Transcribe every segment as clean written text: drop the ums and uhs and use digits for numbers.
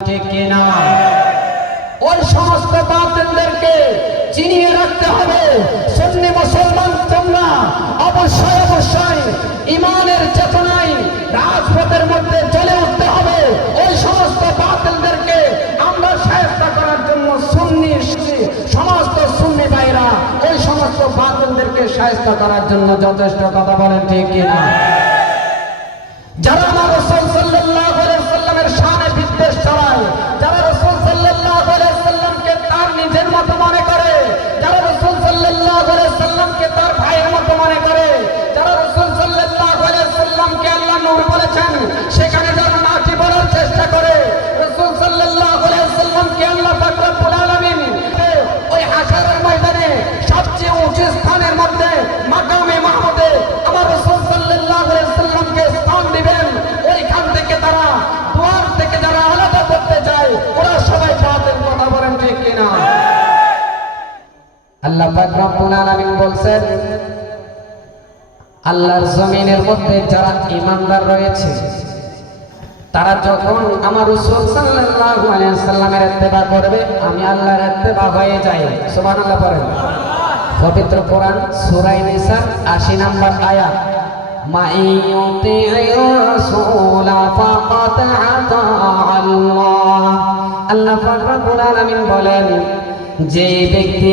ঠিক কিনা? ওই সমস্ত বাতিলদেরকে চিনিয়ে রাখতে হবে। সুন্নি মুসলমান তোমরা অবশ্যই ইমানের চেতনায় রাজপথের মধ্যে জ্বলে উঠতে হবে। ওই সমস্ত বাতিলদেরকে আমরা শায়েস্তা করার জন্য সমস্ত সুন্নি ভাইরা ওই সমস্ত বাতিলদেরকে শায়েস্তা করার জন্য যথেষ্ট কথা বলেন, ঠিক কিনা? যারা আমার রাসূল সাল্লাল্লাহু আলাইহি ওয়াসাল্লামের শানে বিদ্বেষ ছড়ায়, যারা রাসূল সাল্লাল্লাহু আলাইহি ওয়াসাল্লামকে তার নিজের মতো মনে করে, যারা রাসূল সাল্লাল্লাহু আলাইহি ওয়াসাল্লামকে তার ভাইয়ের মতো মনে করে, যারা রাসূল সাল্লাল্লাহু আলাইহি ওয়াসাল্লামকে আল্লাহ নূর বলেছেন সেখানে যারা নাকি বলার চেষ্টা করে, রাসূল সাল্লাল্লাহু আলাইহি ওয়াসাল্লামকে আল্লাহ পাক রব্বুল আলামিন ওই হাশরের ময়দানে সবচেয়ে উঁচু স্থানের মধ্যে মাকামে মাহমুদে আমার রাসূল সাল্লাল্লাহু আলাইহি ওয়াসাল্লামকে স্থান দিবেন। ওইখান থেকে তারা দুয়ার থেকে যারা আলাদা করতে চায় ওরা সবাই বাতিল কথা বলেন, ঠিক কিনা? আল্লাহ পাক রব্বুল আলামিন বলছেন আল্লাহর জমিনের মধ্যে যারা ঈমানদার রয়েছে তারা যখন আমার রাসূল সাল্লাল্লাহু আলাইহি ওয়াসাল্লামের ইত্তেবা করবে আমি আল্লাহর ইত্তেবা হয়ে যাই। সুবহানাল্লাহ পড়েন। পবিত্র কোরআন সূরা নিসা 80 নম্বর আয়াত, আল্লাহ পাক রব্বুল আলামিন বলেন যে ব্যক্তি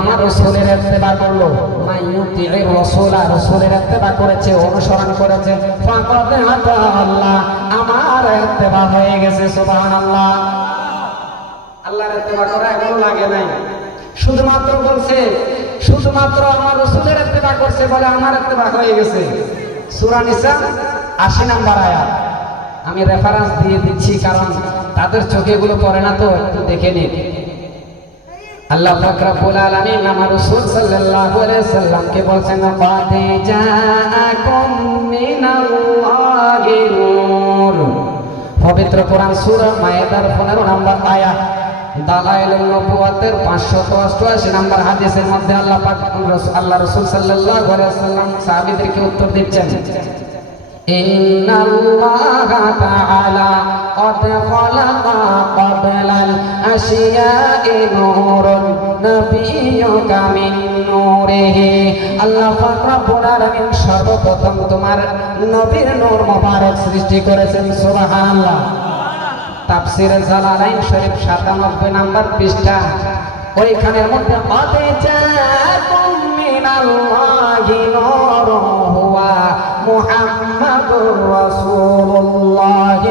আমার রাসূলের ইত্তেবা করলো, মাইয়ুতির রাসূলা রাসূলের ইত্তেবা করেছে, অনুসরণ করেছে, ফাকাদ আতা আল্লাহ আমার ইত্তেবা হয়ে গেছে। সুবহানাল্লাহ। আল্লাহর ইত্তেবা করা এখনো লাগে নাই, শুধুমাত্র বলছে শুধুমাত্র আমার রাসূলের ইত্তেবা করছে বলে আমার ইত্তেবা হয়ে গেছে। সূরা নিসা 80 নম্বর আয়াত। আমি রেফারেন্স দিয়ে দিচ্ছি কারণ তাদের চোখে এগুলো পড়ে না, তো একটু দেখে নিন। আল্লাহ পাক রব্বুল আলামিন আমার রাসূল সাল্লাল্লাহু আলাইহি সাল্লামকে বলছেন ক্বাদ জাআকুম মিনাল্লাহি নূর। পবিত্র কোরআন সূরা মায়েদার 15 নম্বর আয়াত, দালাইলুন নবুওয়াতের 588 নম্বর হাদিসের মধ্যে আল্লাহ রাসূল সাল্লাল্লাহু আলাইহি সাল্লাম সাহাবীদেরকে উত্তর দিচ্ছেন ইন্নাল্লাহা তাআলা ক্বাদ খালাকা ক্বাবলাল আশিয়া'i নূরুন নাবিয়্যুকা মিন নূরিহি। আল্লাহ পাক রব্বুল আলামিন সর্বপ্রথম তোমার নবীর নূর মোবারক সৃষ্টি করেছেন। সুবহানাল্লাহ। তাফসীরে জালালাইন শরীফ 97 নম্বর পৃষ্ঠা, ওইখানের মধ্যে ক্বাদ জাআকুম মিনাল্লাহি নূরুন হুয়া মুহাম্মাদুর রাসূলুল্লাহ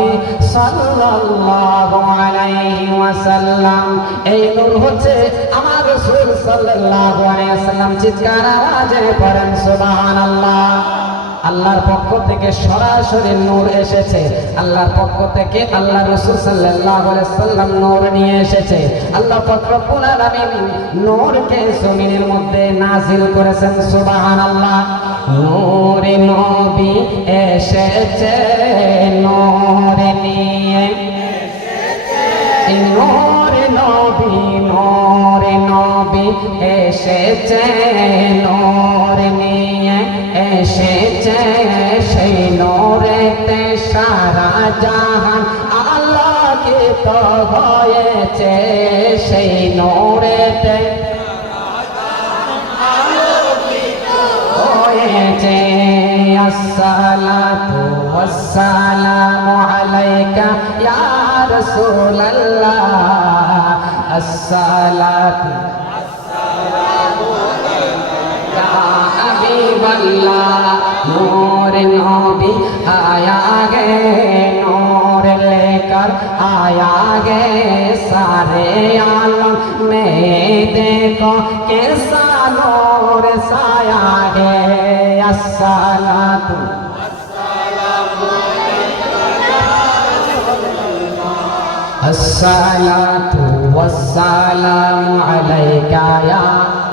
সাল্লাল্লাহু আলাইহি ওয়াসাল্লাম। এই নূর হচ্ছে আমার রাসূল সাল্লাল্লাহু আলাইহি ওয়াসাল্লাম। চিৎকার আওয়াজে পড়েন সুবহানাল্লাহ। আল্লাহর পক্ষ থেকে সরাসরি নূর এসেছে, আল্লাহর পক্ষ থেকে আল্লাহ রাসূল সাল্লাল্লাহু আলাইহি ওয়াসাল্লাম নূর নিয়ে এসেছে। আল্লাহ পাক রব্বুল আলামিন নূরকে জমিনের মধ্যে নাযিল করেছেন। সুবহানাল্লাহ। নূরে নবী এসেছে নূর নিয়ে, নূরে নবী এসেছে নূর নিয়ে, এসেছে সেই নূরেতে সারা জাহান আলোকিত হয়েছে, সেই নূরেতে হয়েছে। আসসালাতু ওয়াসসালামু আলাইকা ইয়া রাসূলাল্লাহ, আসসালাতু नूर नबी आया गे, नूर लेकर आया गे सारे आलम में, देखो कैसा नूर साया गे। अस्सलातु अस्सलातु वस्सलामु अलैका या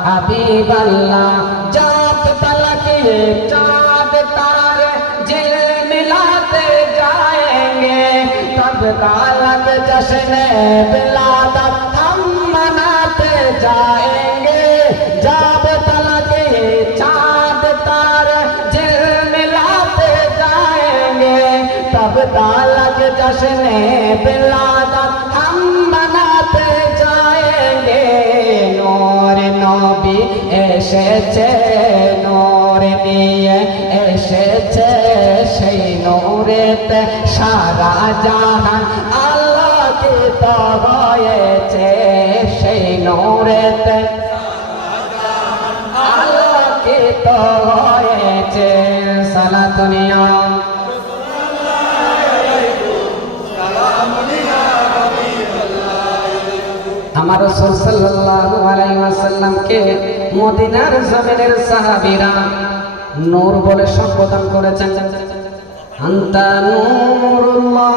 हबीबल्लाह। जात तलक ये चाँद तारे जिल मिलाते जाएंगे, तब कालक जश्न विलादत हम मनाते जाएंगे। जब तलक ये चाँद तारे जिल मिलाते जाएंगे, तब कालक जश्न विलादत हम मनाते जाएंगे नूर नबी এসেছে নূর নিয়ে এসেছে সেই নূরেতে সারা জাহান আলোকিত হয়েছে সেই নূরেতে আলোকিত হয়েছে সালাতুনিয়া আমার রাসূল সাল্লাল্লাহু আলাইহি ওয়াসাল্লাম কে মদিনার জমিনের সাহাবীরা নূর বলে সম্বোধন করেছেন। আনতা নূরুল্লাহ।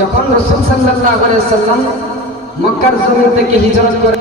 যখন রাসূল সাল্লাল্লাহু আলাইহি ওয়াসাল্লাম মক্কার জমিন থেকে হিজরত করে